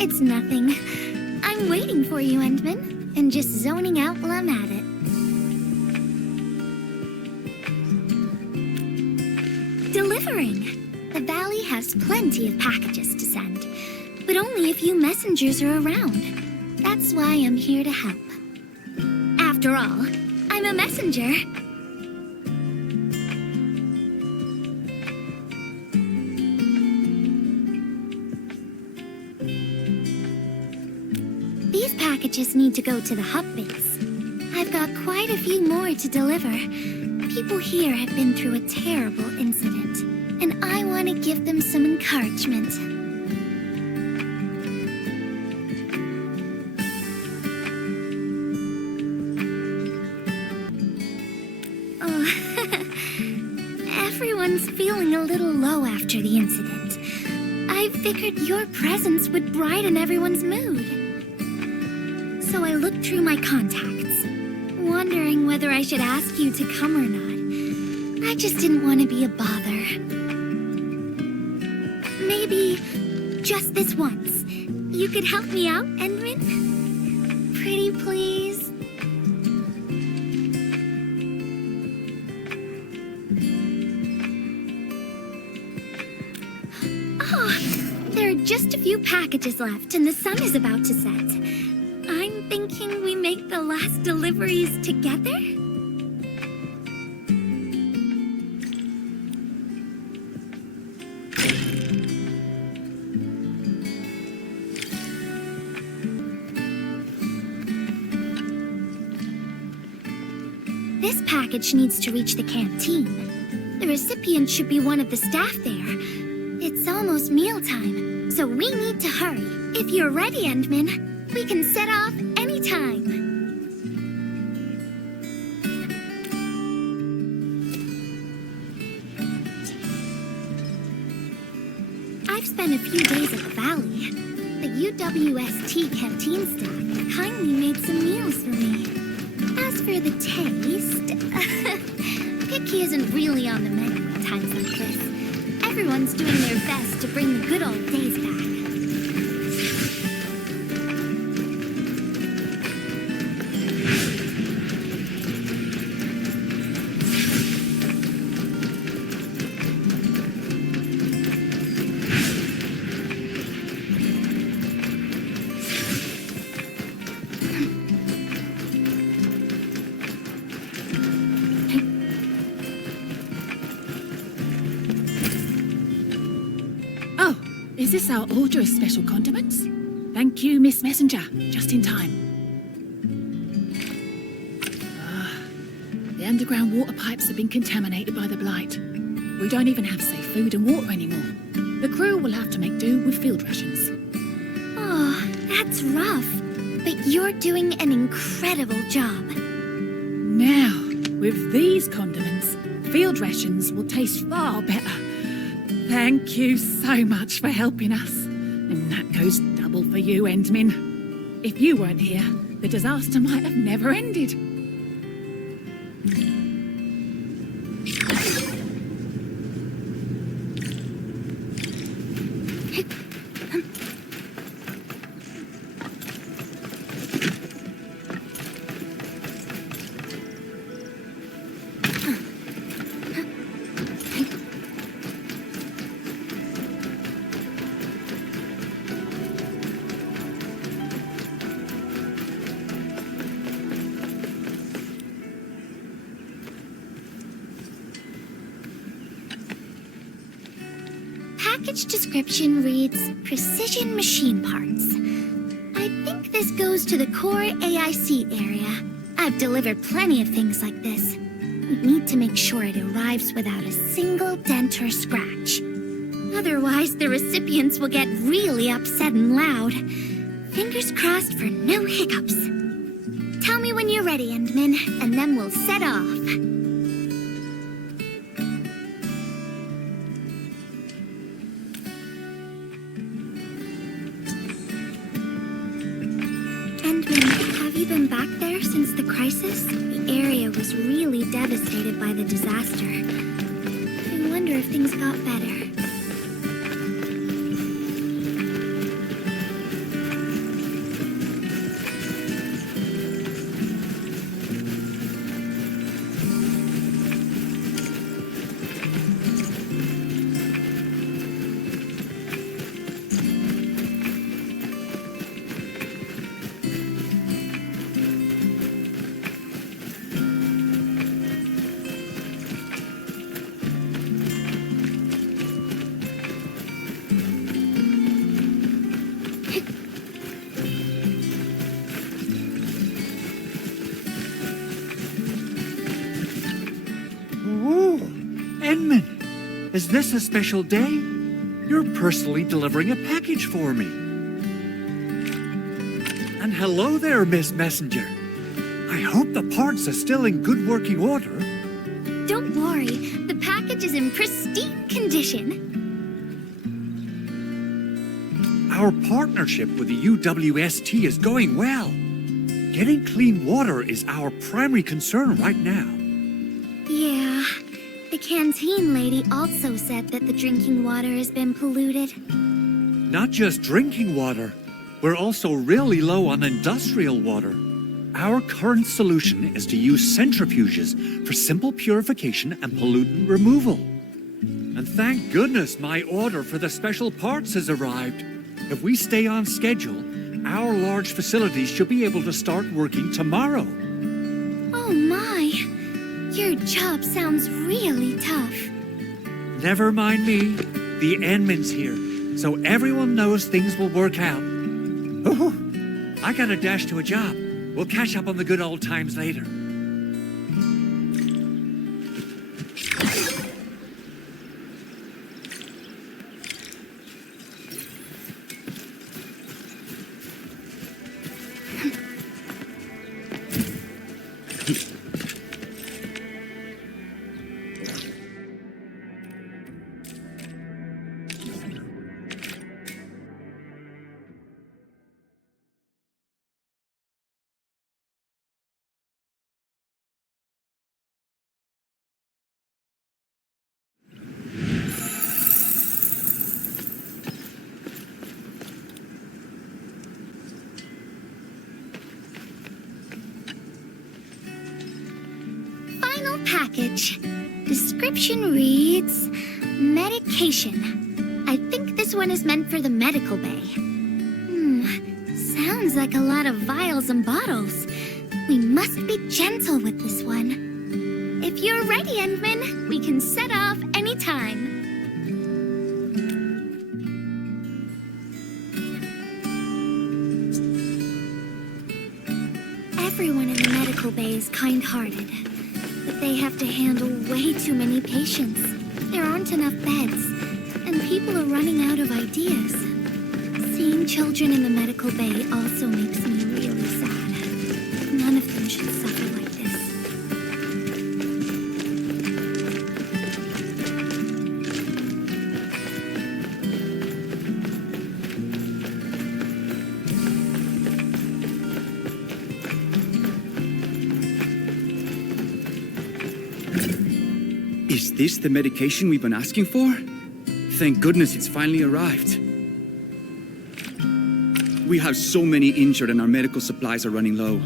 It's nothing. I'm waiting for you, Endman, and just zoning out while I'm at it. Delivering. The valley has plenty of packages to send, but only a few messengers are around. That's why I'm here to help. After all, I'm a messenger. These packages need to go to the hub base. I've got quite a few more to deliver. People here have been through a terrible incident, and I want to give them some encouragement. Everyone's feeling a little low after the incident. I figured your presence would brighten everyone's mood. So I looked through my contacts, wondering whether I should ask you to come or not. I just didn't want to be a bother. Maybe just this once, you could help me out, Endman? Pretty please? There are just a few packages left, and the sun is about to set. I'm thinking we make the last deliveries together? This package needs to reach the canteen. The recipient should be one of the staff there. It's almost mealtime, so we need to hurry. If you're ready, Endman, we can set off anytime. I've spent a few days at the valley. The UWST canteen staff kindly made some meals for me. As for the taste, picky isn't really on the menu at times like this. Everyone's doing their best to bring the good old days back. Is this our order of special condiments? Thank you, Miss Messenger. Just in time. The underground water pipes have been contaminated by the blight. We don't even have safe food and water anymore. The crew will have to make do with field rations. Oh, that's rough. But you're doing an incredible job. Now, with these condiments, field rations will taste far better. Thank you so much for helping us. And that goes double for you, Endman. If you weren't here, the disaster might have never ended. Package description reads, Precision Machine Parts. I think this goes to the core AIC area. I've delivered plenty of things like this. We need to make sure it arrives without a single dent or scratch. Otherwise, the recipients will get really upset and loud. Fingers crossed for no hiccups. Tell me when you're ready, Endman, and then we'll set off. Have you been back there since the crisis? The area was really devastated by the disaster. I wonder if things got better. Is this a special day? You're personally delivering a package for me. And hello there, Miss Messenger. I hope the parts are still in good working order. Don't worry, the package is in pristine condition. Our partnership with the UWST is going well. Getting clean water is our primary concern right now. Yeah, the canteen lady also said that the drinking water has been polluted. Not just drinking water, we're also really low on industrial water. Our current solution is to use centrifuges for simple purification and pollutant removal. And thank goodness my order for the special parts has arrived. If we stay on schedule, our large facilities should be able to start working tomorrow. Oh my, your job sounds really tough. Never mind me. The admin's here, so everyone knows things will work out. Oh, I gotta dash to a job. We'll catch up on the good old times later. Final package. Description reads, medication. I think this one is meant for the medical bay. Sounds like a lot of vials and bottles. We must be gentle with this one. If you're ready, Endman, we can set off anytime. Everyone in the medical bay is kind-hearted, but they have to handle way too many patients. There aren't enough beds, and people are running out of ideas. Seeing children in the medical bay also makes me really sad. None of them should suffer like this. Is this the medication we've been asking for? Thank goodness it's finally arrived. We have so many injured and our medical supplies are running low.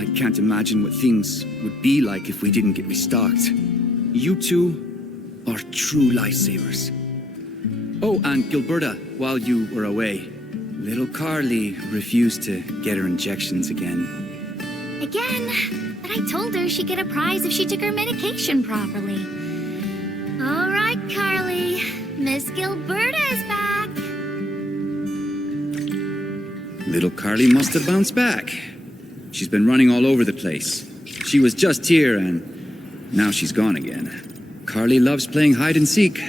I can't imagine what things would be like if we didn't get restocked. You two are true lifesavers. Oh, and Gilberta, while you were away, little Carly refused to get her injections again. Again? But I told her she'd get a prize if she took her medication properly. All right, Carly. Miss Gilberta is back. Little Carly must have bounced back. She's been running all over the place. She was just here and now she's gone again. Carly loves playing hide and seek.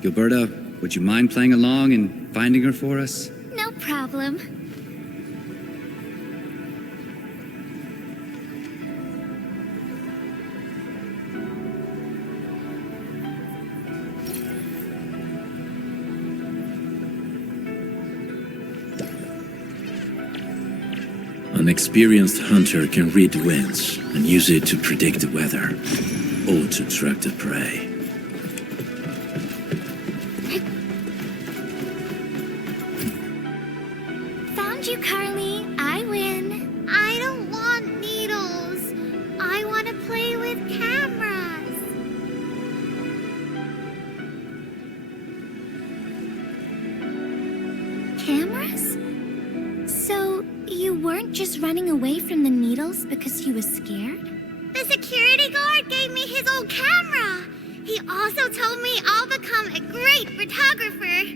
Gilberta, would you mind playing along and finding her for us? No problem. An experienced hunter can read the winds and use it to predict the weather, or to track the prey. Found you, Carly. I win. I don't want needles. I want to play with cameras. Cameras? So, you weren't just running away from the needles because you were scared? The security guard gave me his old camera. He also told me I'll become a great photographer.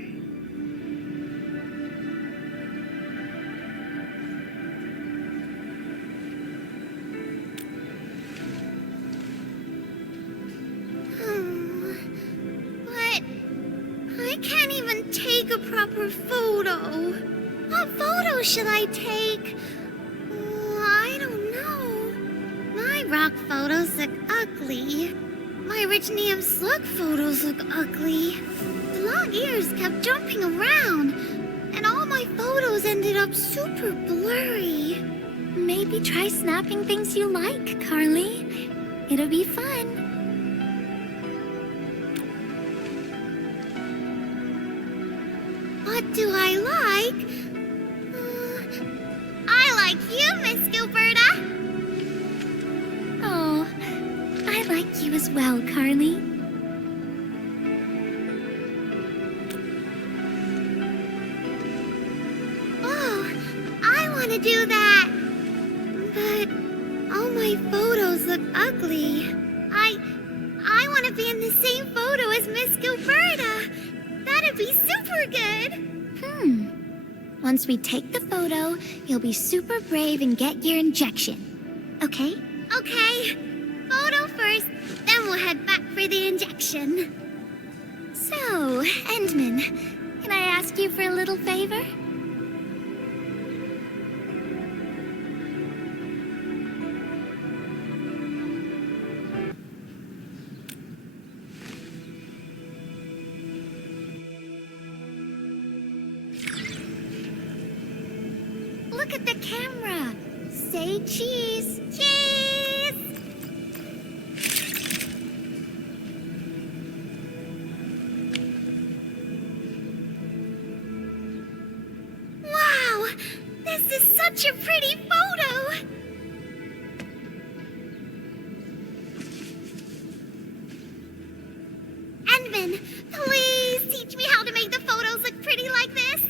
super photo. What photo should I take? I don't know. My rock photos look ugly. My rich Neum slug photos look ugly. The long ears kept jumping around, and all my photos ended up super blurry. Maybe try snapping things you like, Carly. It'll be fun. What do I like? I like you, Miss Gilberta. Oh, I like you as well, Carly. Oh, I want to do that. But all my photos look ugly. I want to be in the same photo as Miss Gilberta. That'd be super good. Once we take the photo, you'll be super brave and get your injection. Okay? Okay, photo first, then we'll head back for the injection. So, Endman, can I ask you for a little favor? Look at the camera. Say cheese. Cheese! Wow, this is such a pretty photo. Endman, please teach me how to make the photos look pretty like this.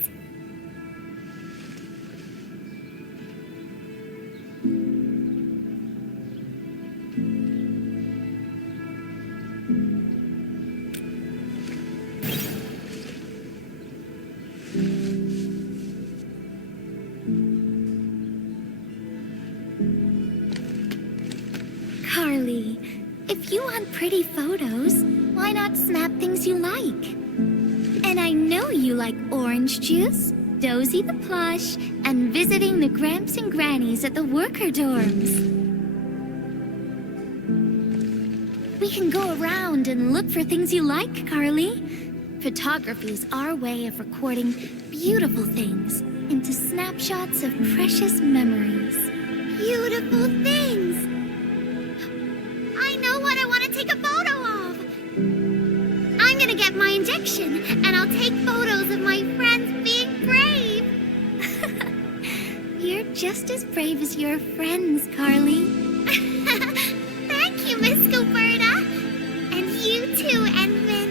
Carly, if you want pretty photos, why not snap things you like? And I know you like orange juice, Dozy the plush, and visiting the Gramps and Grannies at the worker dorms. We can go around and look for things you like, Carly. Photography is our way of recording beautiful things into snapshots of precious memories. Beautiful things. I know what I want to take a photo of. I'm gonna get my injection, and I'll take photos of my friends being brave. You're just as brave as your friends, Carly. Thank you, Miss Gilberta. And you too, Endman.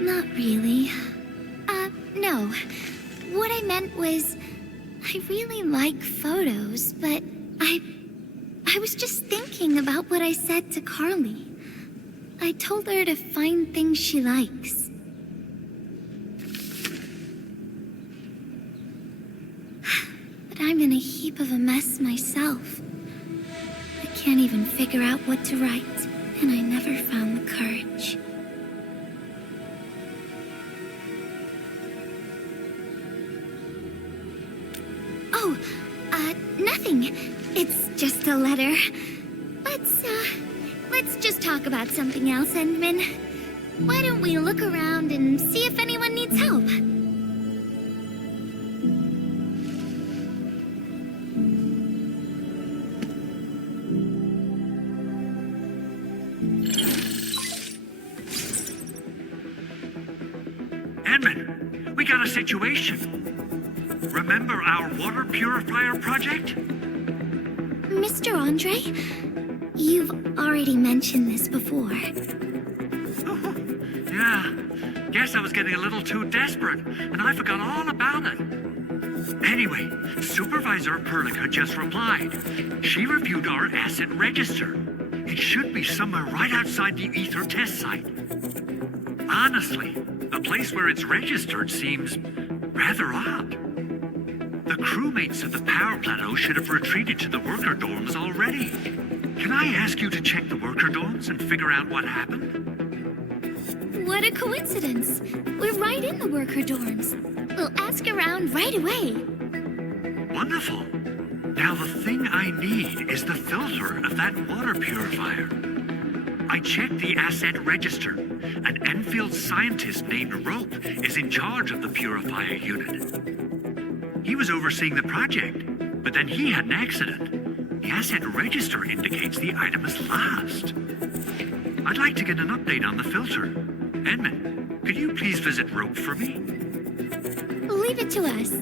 Not really. No. What I meant was, I really like photos, but I was just thinking about what I said to Carly. I told her to find things she likes. But I'm in a heap of a mess myself. I can't even figure out what to write, and I never found the courage. Oh, nothing. It's just a letter. Let's just talk about something else, Endman. Why don't we look around and see if anyone needs help? Edmund, we got a situation. Remember our water purifier project? Mr. Andre, you've already mentioned this before. Yeah, guess I was getting a little too desperate, and I forgot all about it. Anyway, Supervisor Perlick had just replied. She reviewed our asset register. It should be somewhere right outside the Ether test site. Honestly, the place where it's registered seems rather odd. The crewmates of the power plateau should have retreated to the worker dorms already. Can I ask you to check the worker dorms and figure out what happened? What a coincidence. We're right in the worker dorms. We'll ask around right away. Wonderful. Now the thing I need is the filter of that water purifier. I checked the asset register. An Enfield scientist named Rope is in charge of the purifier unit. He was overseeing the project, but then he had an accident. The asset register indicates the item is lost. I'd like to get an update on the filter. Edmund, could you please visit Rope for me? Leave it to us.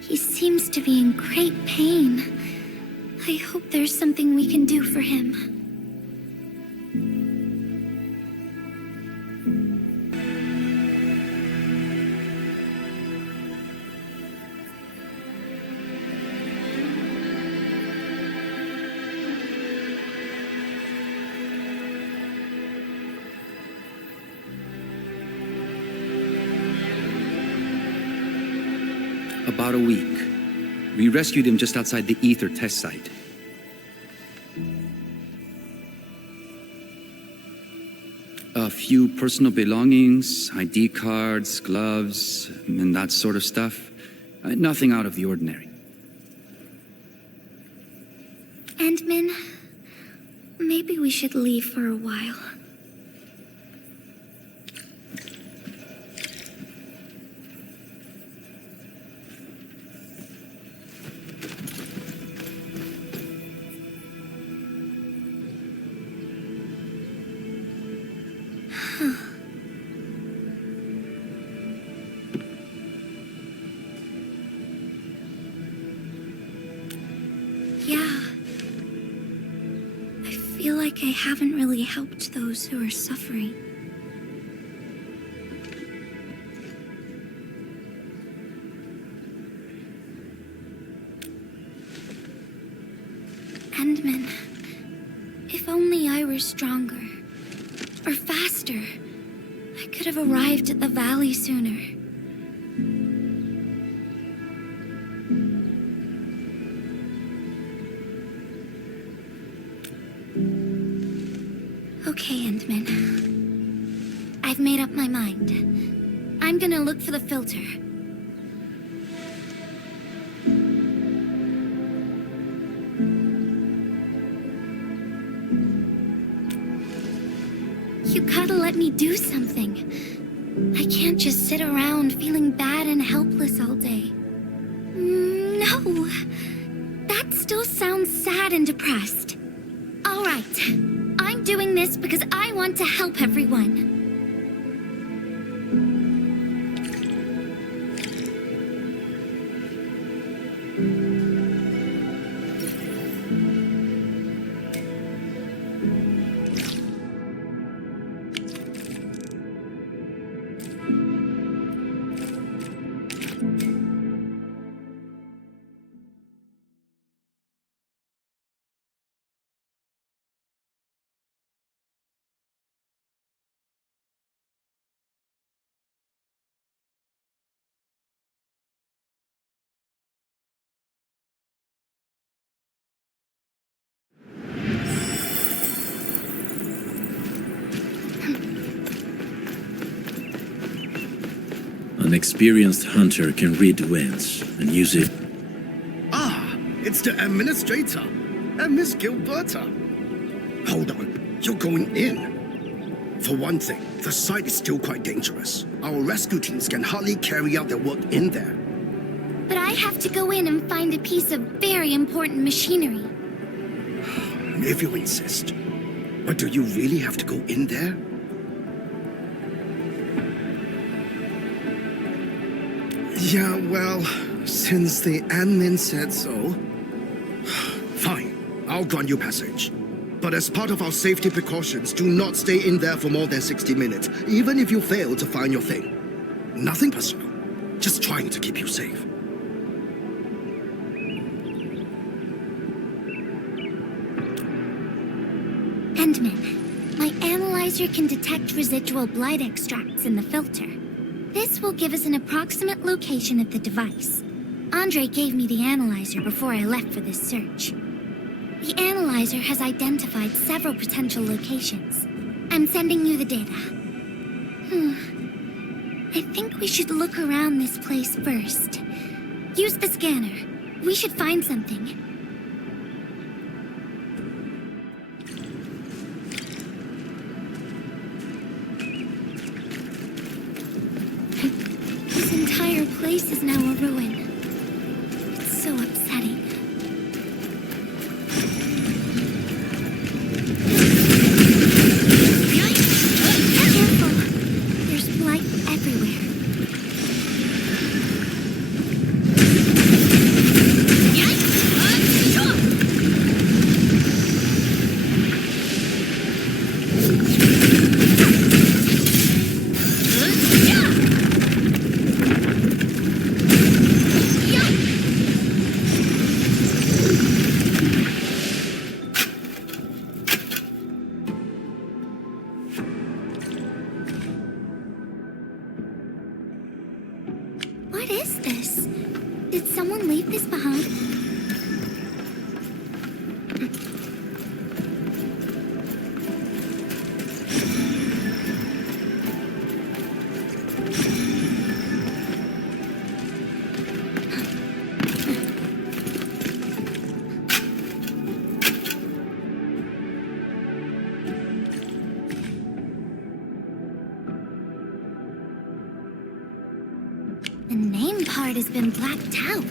He seems to be in great pain. I hope there's something we can do for him. About a week. We rescued him just outside the Ether test site. A few personal belongings, ID cards, gloves, and that sort of stuff. Nothing out of the ordinary. Endman, maybe we should leave for a while. Yeah. I feel like I haven't really helped those who are suffering. Endman, if only I were stronger, or faster, I could have arrived at the valley sooner. Okay, Endman. I've made up my mind. I'm gonna look for the filter. You gotta let me do something. I can't just sit around feeling bad and helpless all day. No. That still sounds sad and depressed. All right. I'm doing this because I want to help everyone. An experienced hunter can read the winds and use it. Ah, it's the administrator and Miss Gilberta. Hold on, you're going in. For one thing, the site is still quite dangerous. Our rescue teams can hardly carry out their work in there. But I have to go in and find a piece of very important machinery. If you insist. But do you really have to go in there? Yeah, well, since the admin said so. I'll grant you passage. But as part of our safety precautions, do not stay in there for more than 60 minutes, even if you fail to find your thing. Nothing personal. Just trying to keep you safe. Endman, my analyzer can detect residual blight extracts in the filter. This will give us an approximate location of the device. Andre gave me the analyzer before I left for this search. The analyzer has identified several potential locations. I'm sending you the data. I think we should look around this place first. Use the scanner. We should find something. This entire place is now a ruin. It's so upsetting. Careful! There's blight everywhere. What is this? Did someone leave this behind? The name part has been blacked out.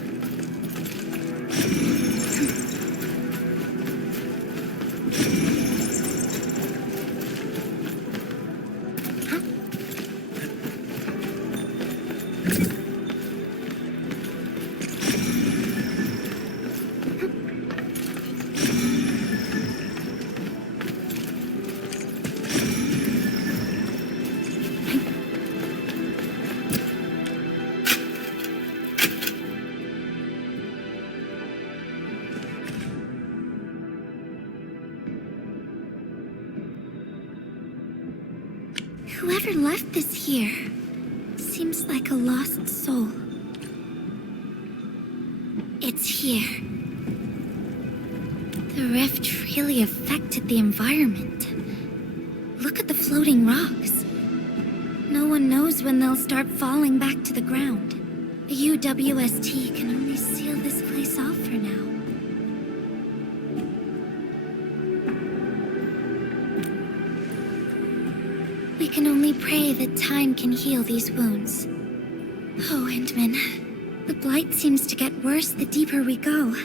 Whoever left this here seems like a lost soul. It's here. The rift really affected the environment. Look at the floating rocks. No one knows when they'll start falling back to the ground. The UWST can only seal this place off for now. We can only pray that time can heal these wounds. Oh, Endman. The blight seems to get worse the deeper we go.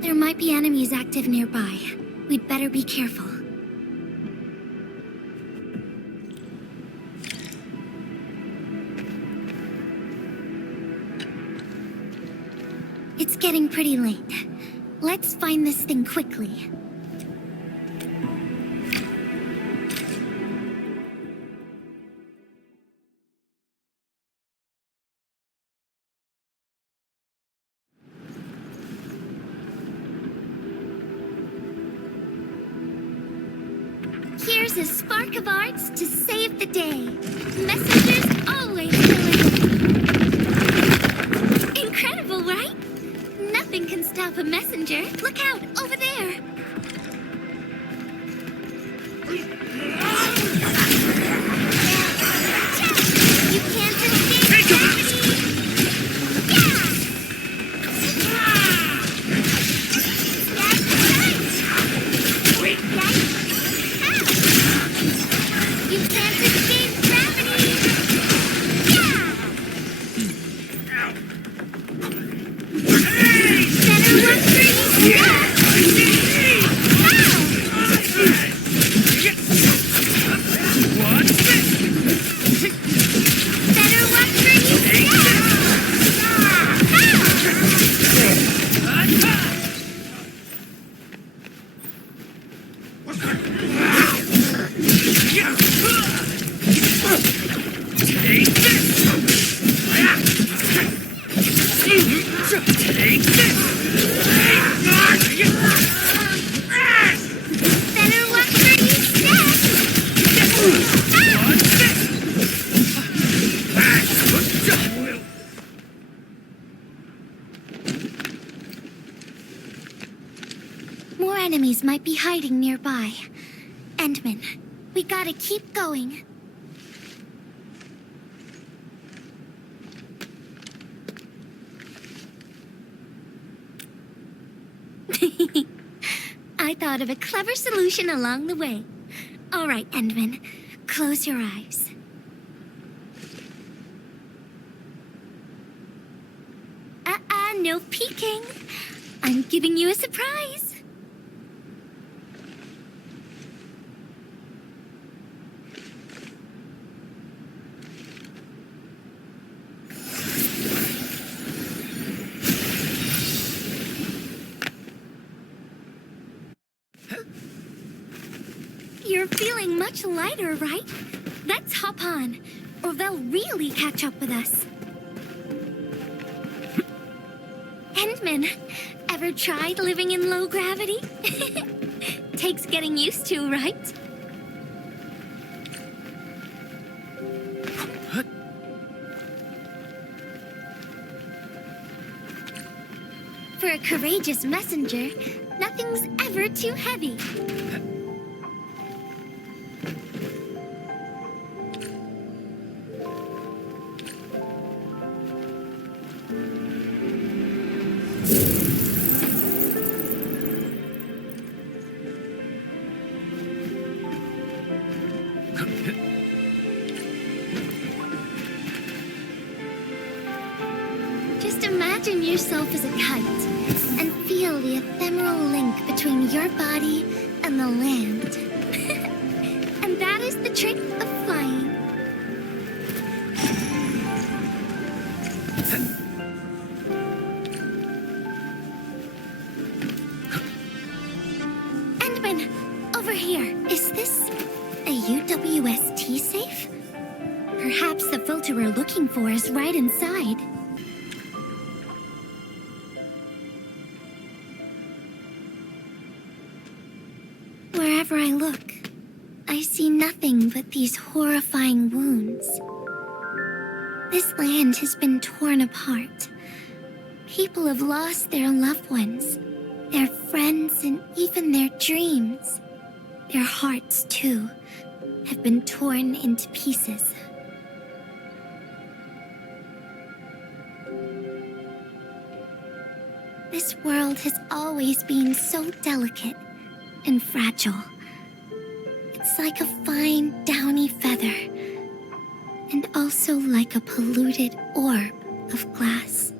There might be enemies active nearby. We'd better be careful. It's getting pretty late. Let's find this thing quickly. Here's a spark of arts to save the day. Messengers always deliver. Incredible, right? Nothing can stop a messenger. Look out, over there. You can't escape gravity. You can't escape gravity! Yeah! Better work for you! Yeah! might be hiding nearby. Endman, we gotta keep going. I thought of a clever solution along the way. All right, Endman, close your eyes. No peeking. I'm giving you a surprise. You're feeling much lighter, right? Let's hop on, or they'll really catch up with us. Endman, ever tried living in low gravity? Takes getting used to, right? For a courageous messenger, nothing's ever too heavy. Just imagine yourself as a kite and feel the ephemeral link between your body and the land. And that is the trick of flying. Endman, over here. Is this a UWST safe? Perhaps the filter we're looking for is right inside. Wherever I look, I see nothing but these horrifying wounds. This land has been torn apart. People have lost their loved ones, their friends, and even their dreams. Their hearts, too, have been torn into pieces. This world has always been so delicate and fragile. It's like a fine, downy feather, and also like a polluted orb of glass.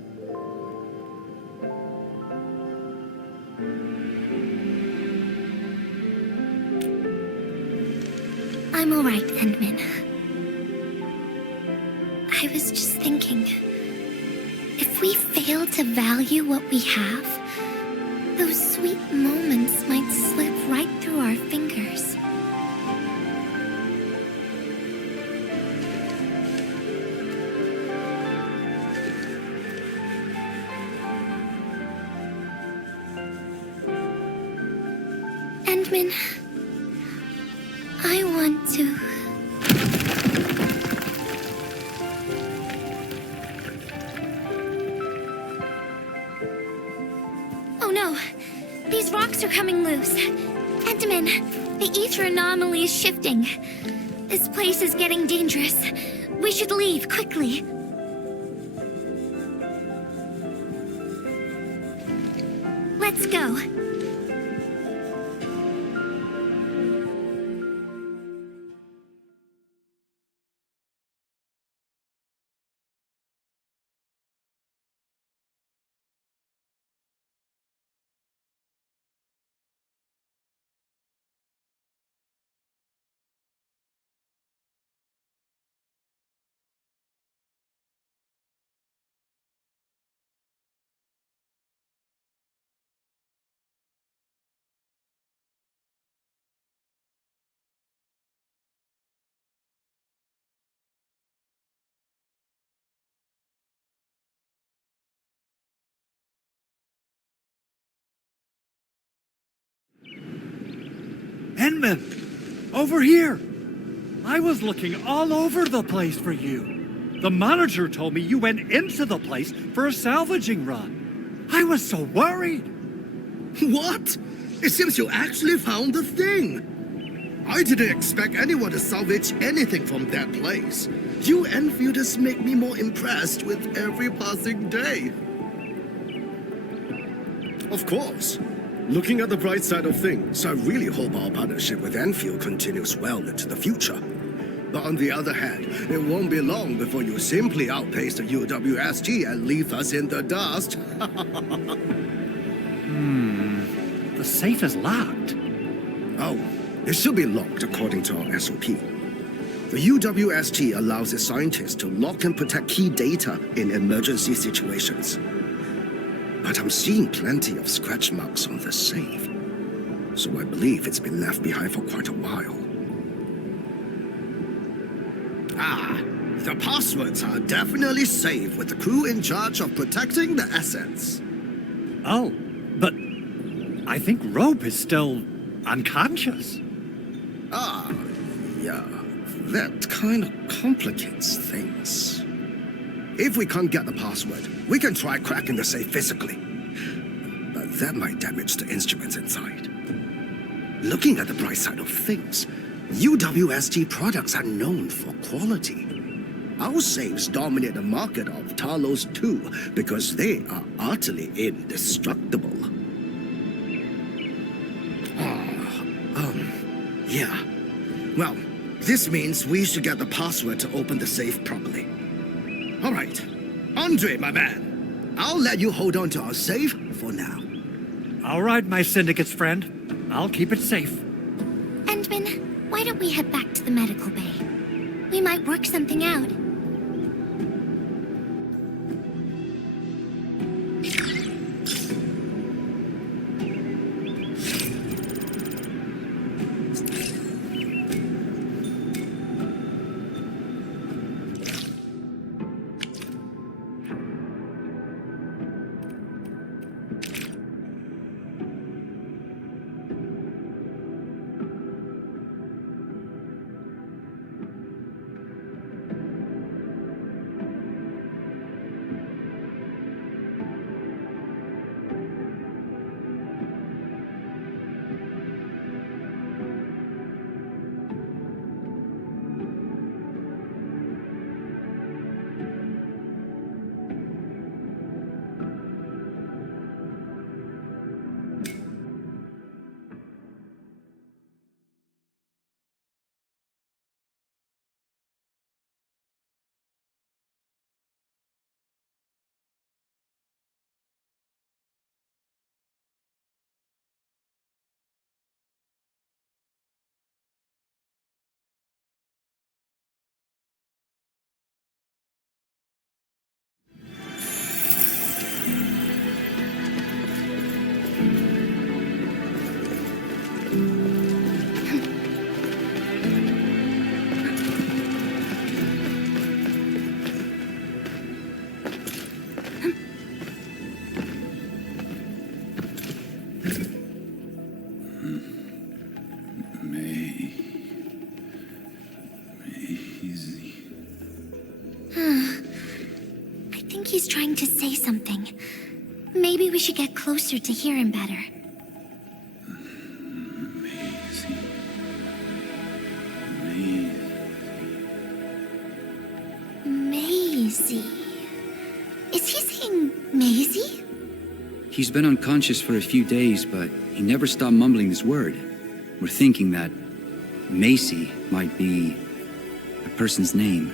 I'm all right, Endman. I was just thinking, if we fail to value what we have, those sweet moments might slip right through our fingers. Endman, I want to... Oh no! These rocks are coming loose. Endman, the ether anomaly is shifting. This place is getting dangerous. We should leave quickly. Let's go. Endman! Over here! I was looking all over the place for you. The manager told me you went into the place for a salvaging run. I was so worried. What? It seems you actually found the thing. I didn't expect anyone to salvage anything from that place. You Enfielders make me more impressed with every passing day. Of course. Looking at the bright side of things, I really hope our partnership with Enfield continues well into the future. But on the other hand, it won't be long before you simply outpace the UWSG and leave us in the dust. The safe is locked. Oh, it should be locked according to our SOP. The UWSG allows its scientists to lock and protect key data in emergency situations. But I'm seeing plenty of scratch marks on the safe, so I believe it's been left behind for quite a while. Ah, the passwords are definitely safe with the crew in charge of protecting the assets. Oh, but I think Rope is still unconscious. Ah, yeah, that kind of complicates things. If we can't get the password, we can try cracking the safe physically. But that might damage the instruments inside. Looking at the bright side of things, UWSG products are known for quality. Our safes dominate the market of Talos too, because they are utterly indestructible. Yeah. Well, this means we should get the password to open the safe properly. All right. Andre, my man, I'll let you hold on to our safe for now. All right, my syndicate's friend. I'll keep it safe. Endman, why don't we head back to the medical bay? We might work something out. He's trying to say something. Maybe we should get closer to hear him better. Maisie. Is he saying Maisie? He's been unconscious for a few days, but he never stopped mumbling this word. We're thinking that Macy might be a person's name.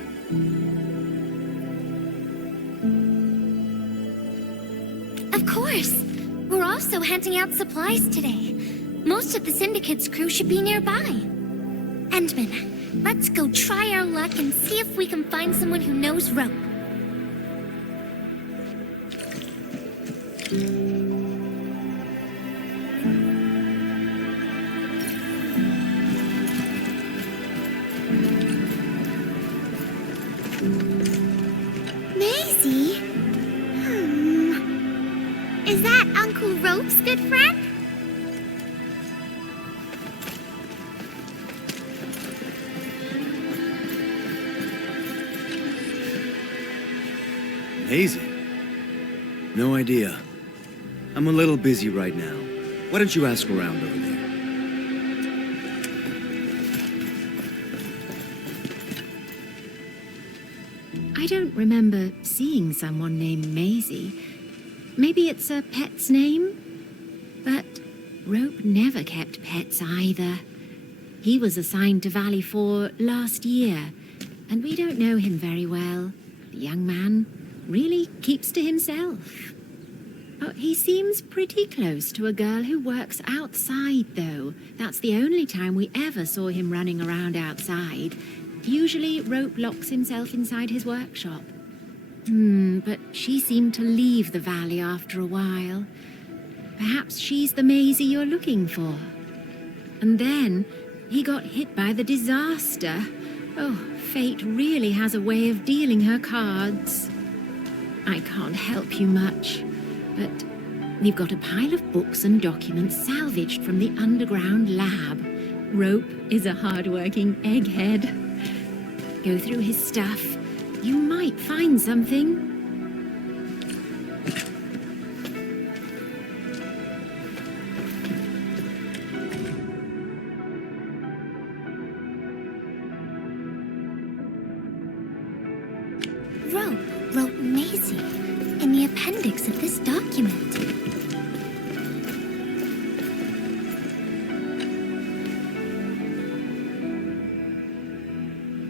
Of course. We're also handing out supplies today. Most of the Syndicate's crew should be nearby. Endman, let's go try our luck and see if we can find someone who knows rope. Maisie? Is that Uncle Rope's good friend? Maisie? No idea. I'm a little busy right now. Why don't you ask around over there? I don't remember seeing someone named Maisie. Maybe it's a pet's name? But Rope never kept pets either. He was assigned to Valley 4 last year, and we don't know him very well. The young man really keeps to himself. Oh, he seems pretty close to a girl who works outside, though. That's the only time we ever saw him running around outside. Usually, Rope locks himself inside his workshop. But she seemed to leave the valley after a while. Perhaps she's the Maisie you're looking for. And then, he got hit by the disaster. Oh, fate really has a way of dealing her cards. I can't help you much, but we've got a pile of books and documents salvaged from the underground lab. Rope is a hard-working egghead. Go through his stuff. You might find something. Rope wrote Maisie in the appendix of this document.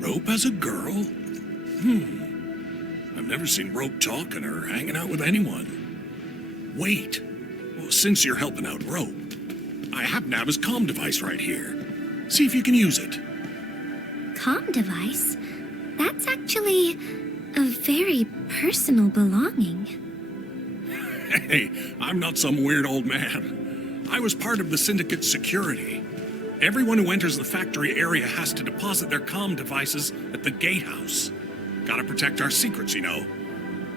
Rope as a girl? I've never seen Rope talking or hanging out with anyone. Wait. Well, since you're helping out Rope, I happen to have his comm device right here. See if you can use it. Comm device? That's actually a very personal belonging. Hey, I'm not some weird old man. I was part of the Syndicate's security. Everyone who enters the factory area has to deposit their comm devices at the gatehouse. Gotta protect our secrets, you know.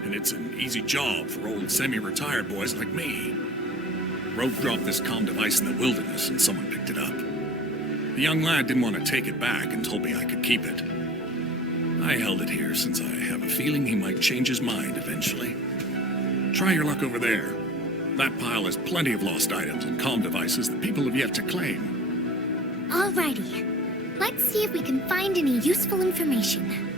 And it's an easy job for old semi-retired boys like me. Rope dropped this comm device in the wilderness and someone picked it up. The young lad didn't want to take it back and told me I could keep it. I held it here since I have a feeling he might change his mind eventually. Try your luck over there. That pile has plenty of lost items and comm devices that people have yet to claim. Alrighty. Let's see if we can find any useful information.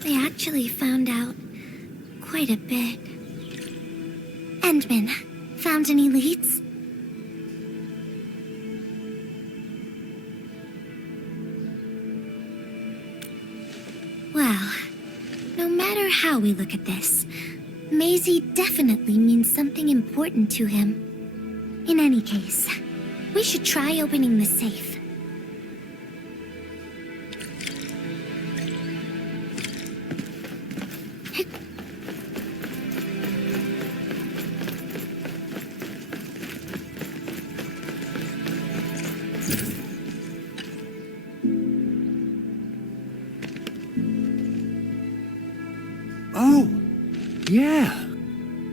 They actually found out quite a bit. Endman, found any leads? Well, no matter how we look at this, Maisie definitely means something important to him. In any case, we should try opening the safe. Oh, yeah.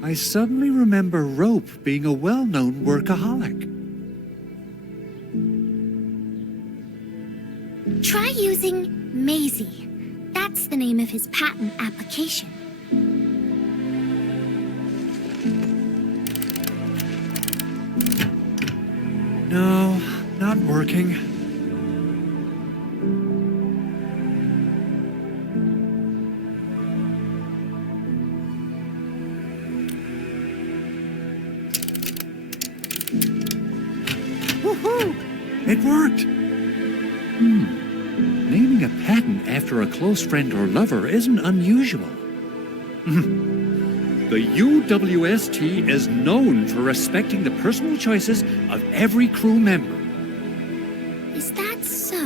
I suddenly remember Rope being a well-known workaholic. Try using Maisie. That's the name of his patent application. No, not working. Woohoo! It worked! Naming a patent after a close friend or lover isn't unusual. The UWST is known for respecting the personal choices of every crew member. Is that so?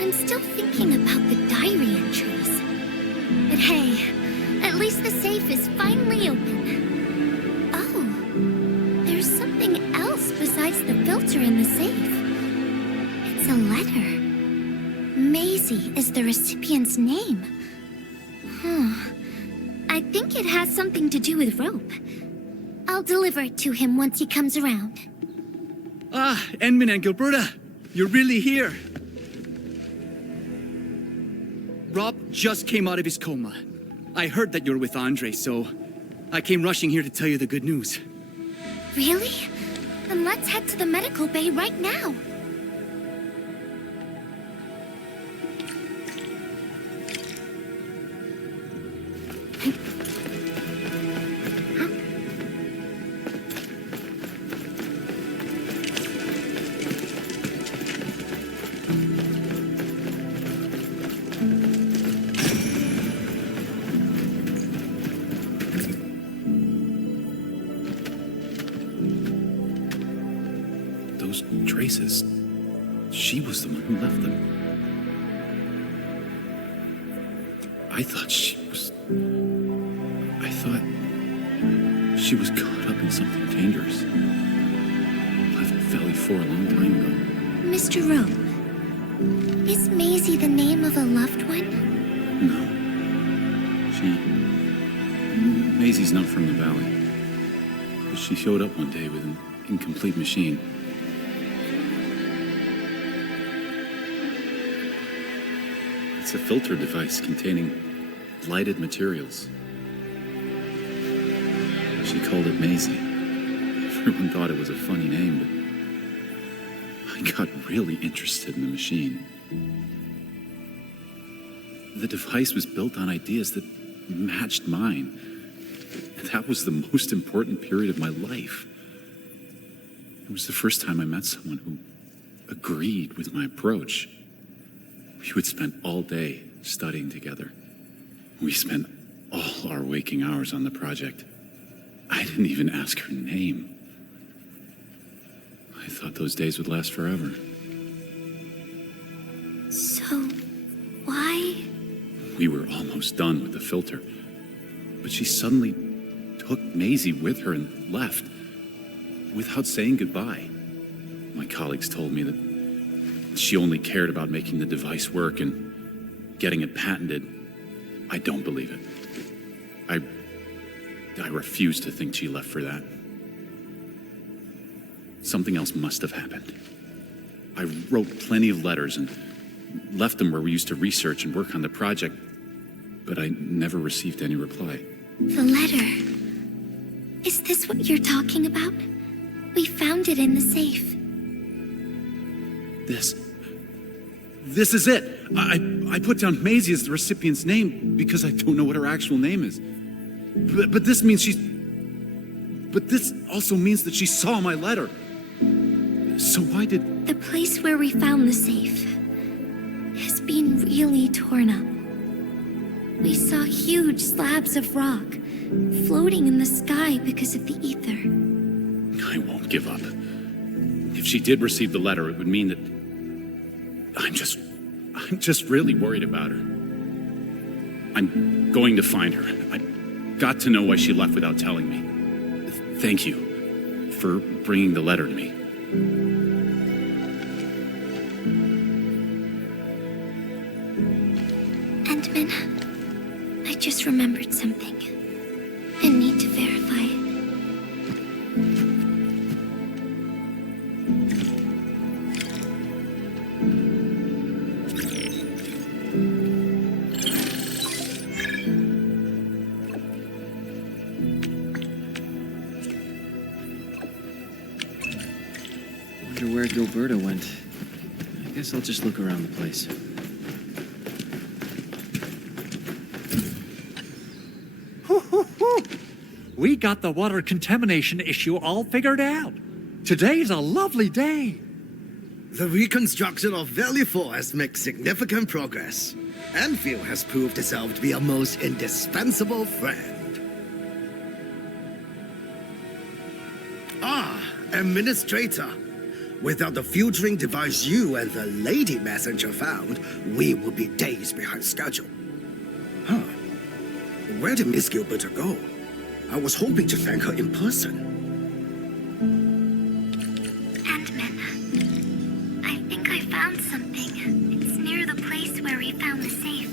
I'm still thinking about the diary entries. But hey, at least the safe is finally open. Oh, there's something else besides the filter in the safe. It's a letter. Maisie is the recipient's name. I think it has something to do with Rope. I'll deliver it to him once he comes around. Ah, Endman and Gilberta, you're really here. Rob just came out of his coma. I heard that you're with Andre, so I came rushing here to tell you the good news. Really? Then let's head to the medical bay right now. Those traces. She was the one who left them. I thought she was caught up in something dangerous. Left Valley 4 a long time ago. Mr. Rope, is Maisie the name of a loved one? No. Maisie's not from the Valley. But she showed up one day with an incomplete machine. It's a filter device containing lighted materials. She called it Maisie. Everyone thought it was a funny name, but I got really interested in the machine. The device was built on ideas that matched mine. And that was the most important period of my life. It was the first time I met someone who agreed with my approach. We would spend all day studying together. We spent all our waking hours on the project. I didn't even ask her name. I thought those days would last forever. So, why? We were almost done with the filter, but she suddenly took Maisie with her and left without saying goodbye. My colleagues told me that she only cared about making the device work and getting it patented. I don't believe it. I refuse to think she left for that. Something else must have happened. I wrote plenty of letters and left them where we used to research and work on the project, but I never received any reply. The letter. Is this what you're talking about? We found it in the safe. This is it. I put down Maisie as the recipient's name because I don't know what her actual name is. But this means But this also means that she saw my letter. So why did... The place where we found the safe has been really torn up. We saw huge slabs of rock floating in the sky because of the ether. I won't give up. If she did receive the letter, it would mean that I'm just really worried about her. I'm going to find her. I've got to know why she left without telling me. Thank you for bringing the letter to me. Endman, I just remembered something. I need to verify it. Wonder where Gilberta went. I guess I'll just look around the place. We got the water contamination issue all figured out. Today's a lovely day. The reconstruction of Valley 4 has made significant progress. Endfield has proved itself to be a most indispensable friend. Ah, Administrator. Without the filtering device you and the lady messenger found, we would be days behind schedule. Huh. Where did Miss Gilberta go? I was hoping to thank her in person. Endman, I think I found something. It's near the place where we found the safe.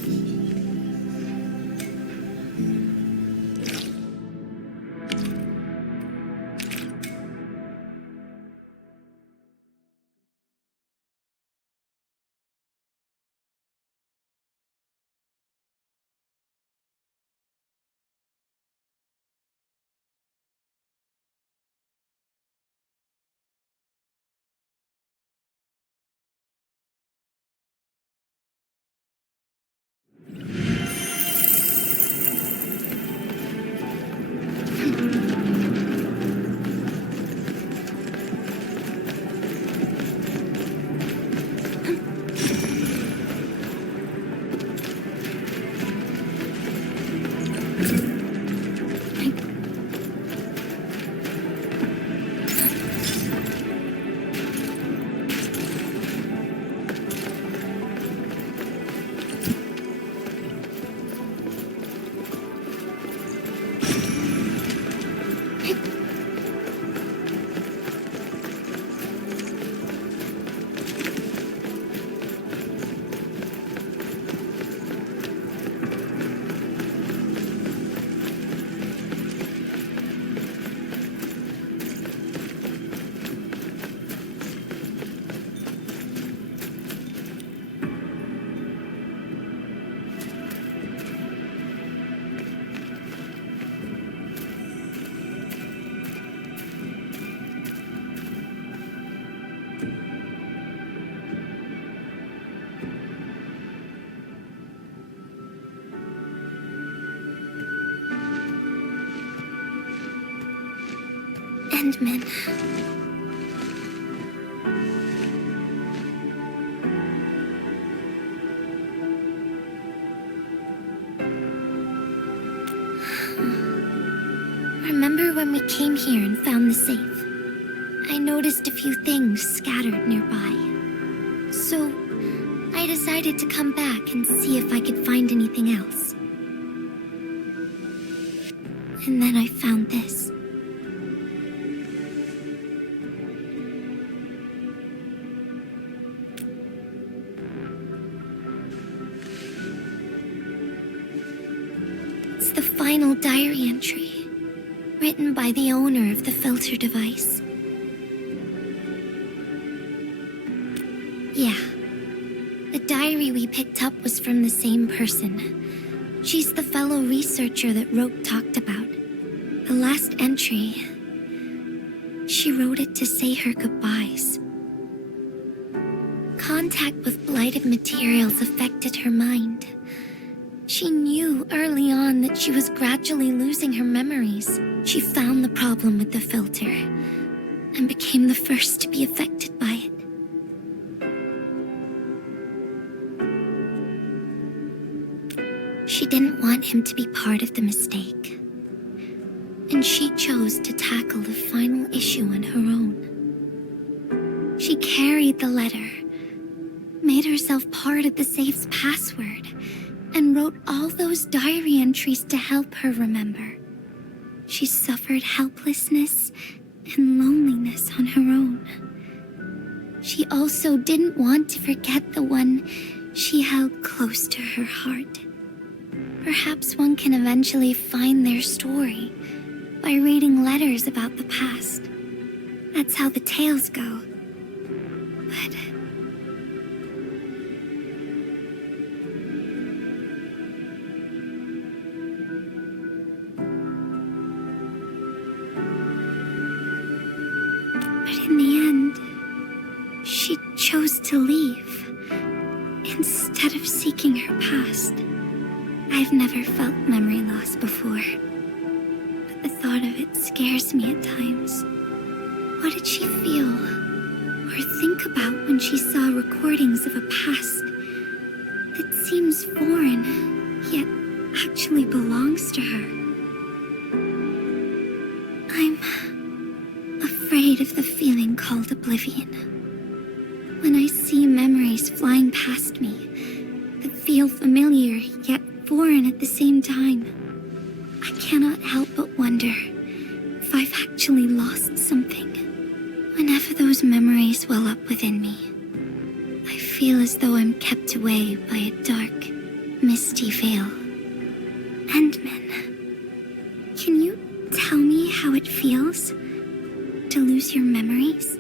Endman. Remember when we came here and found the safe? I noticed a few things scattered nearby. So, I decided to come back and see if I could find anything else. And then I found this. It's the final diary entry, written by the owner of the filter device. Yeah, the diary we picked up was from the same person. She's the fellow researcher that Roke talked about. The last entry, she wrote it to say her goodbyes. Contact with blighted materials affected her mind. She knew early on that she was gradually losing her memories. She found the problem with the filter and became the first to be affected by it. She didn't want him to be part of the mistake. and she chose to tackle the final issue on her own. She carried the letter, made herself part of the safe's password, and wrote all those diary entries to help her remember. She suffered helplessness and loneliness on her own. She also didn't want to forget the one she held close to her heart. Perhaps one can eventually find their story by reading letters about the past. That's how the tales go. But in the end, she chose to leave instead of seeking her past. I've never felt memory loss before, but the thought of it scares me at times. What did she feel or think about when she saw recordings of a past that seems foreign, yet actually belongs to her? I'm afraid of the feeling called oblivion. When I see memories flying past me that feel familiar yet foreign at the same time, I cannot help but wonder if I've actually lost something. Whenever those memories well up within me, I feel as though I'm kept away by a dark, misty veil. Endman, can you tell me how it feels to lose your memories?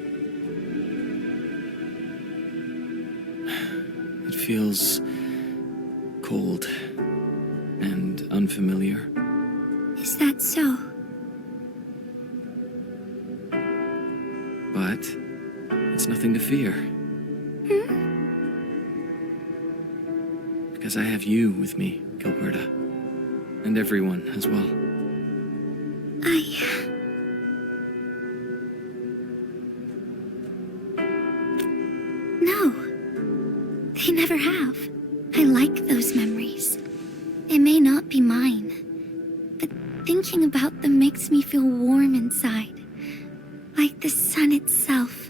It feels cold and unfamiliar. Is that so? But it's nothing to fear. Because I have you with me, Gilberta. And everyone as well. No. They never have. I like those memories. They may not be mine, but thinking about them makes me feel warm inside. Like the sun itself.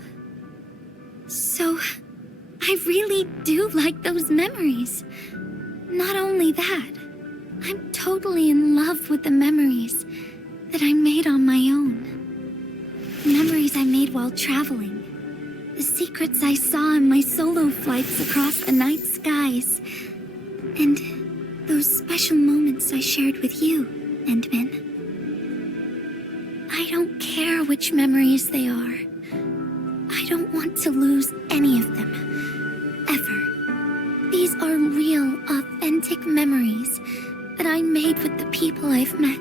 So, I really do like those memories. Not only that, I'm totally in love with the memories that I made on my own. Memories I made while traveling. The secrets I saw in my solo flights across the night skies. And those special moments I shared with you, Endman. I don't care which memories they are. I don't want to lose any of them. Ever. These are real, authentic memories that I made with the people I've met.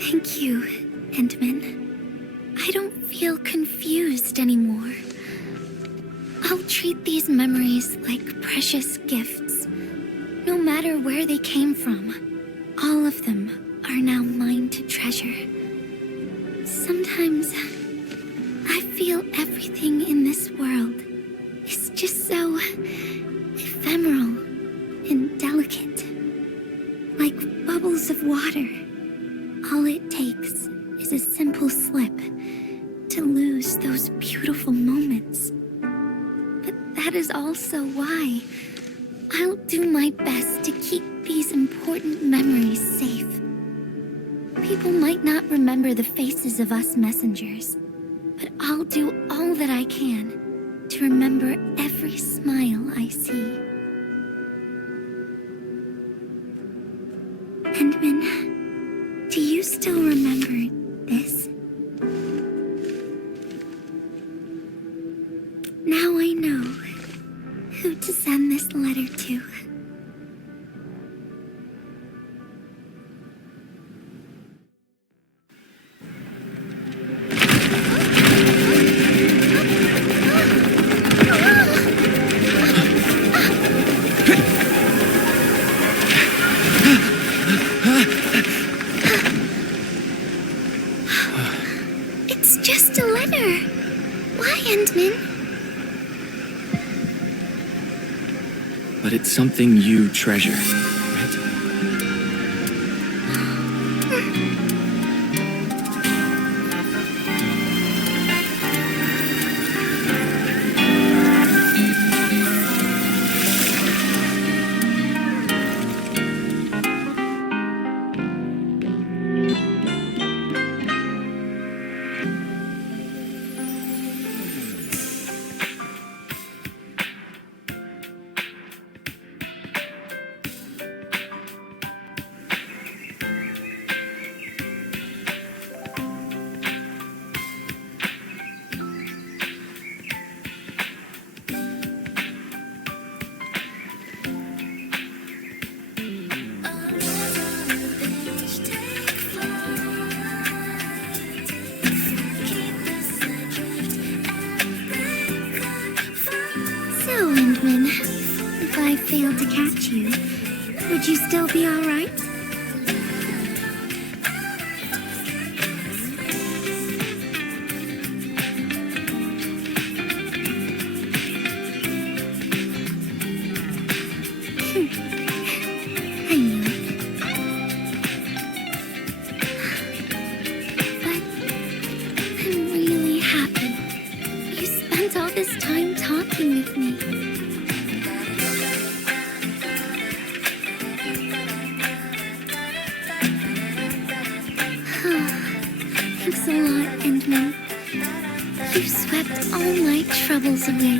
Thank you, Endman. I don't feel confused anymore. I'll treat these memories like precious gifts. No matter where they came from, all of them are now mine to treasure. Sometimes I feel everything in this world is just so ephemeral and delicate, like bubbles of water. All it takes is a simple slip to lose those beautiful moments. But that is also why I'll do my best to keep these important memories safe. People might not remember the faces of us messengers, but I'll do all that I can to remember every smile I see. Endman, do you still remember this? Now I know who to send this letter to. But it's something you treasure, right? So, Endman, if I failed to catch you, would you still be all right? I knew it. But I'm really happy you spent all this time talking with me. Thanks a lot, Endman. You've swept all my troubles away.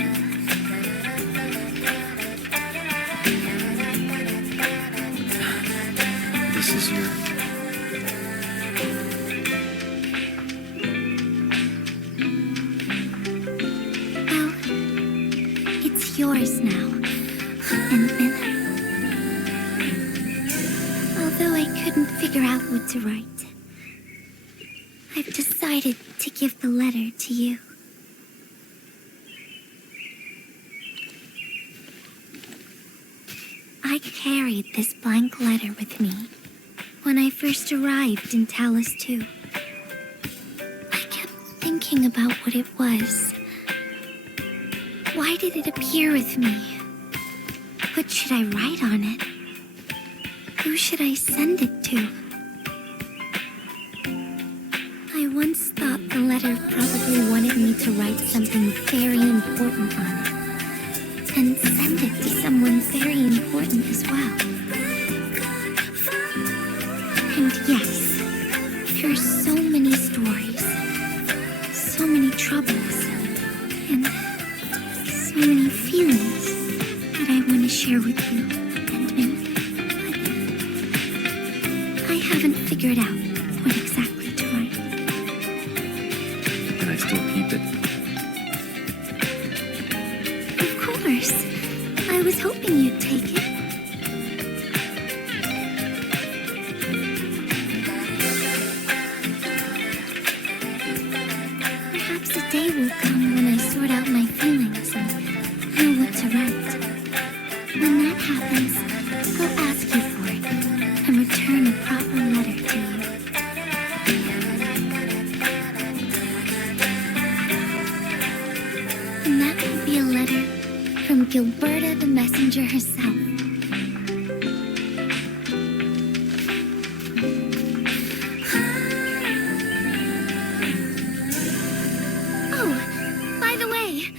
This is your... Well, it's yours now, Endman. Although I couldn't figure out what to write, I've decided to give the letter to you. I carried this blank letter with me when I first arrived in Talus 2. I kept thinking about what it was. Why did it appear with me? What should I write on it? Who should I send it to? I once thought the letter probably wanted me to write something very important on it, and send it to someone very important as well. And yes, there are so many stories, so many troubles, and so many feelings that I want to share with you, Endman. But I haven't figured out what exactly to write. Can I still keep it? Of course. I was hoping you'd take it. Perhaps a day will come when I sort out my feelings and know what to write. When that happens, I'll ask you for it and return a proper letter to you. And that will be a letter from Gilberta the messenger herself. Oh, by the way,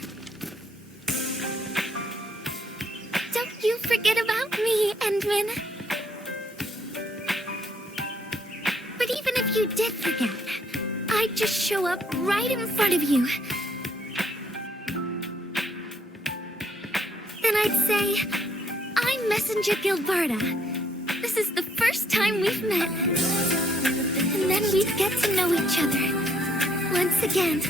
don't you forget about me, Endman. But even if you did forget, I'd just show up right in front of you. Then I'd say, I'm Messenger Gilberta. This is the first time we've met. And then we'd get to know each other once again.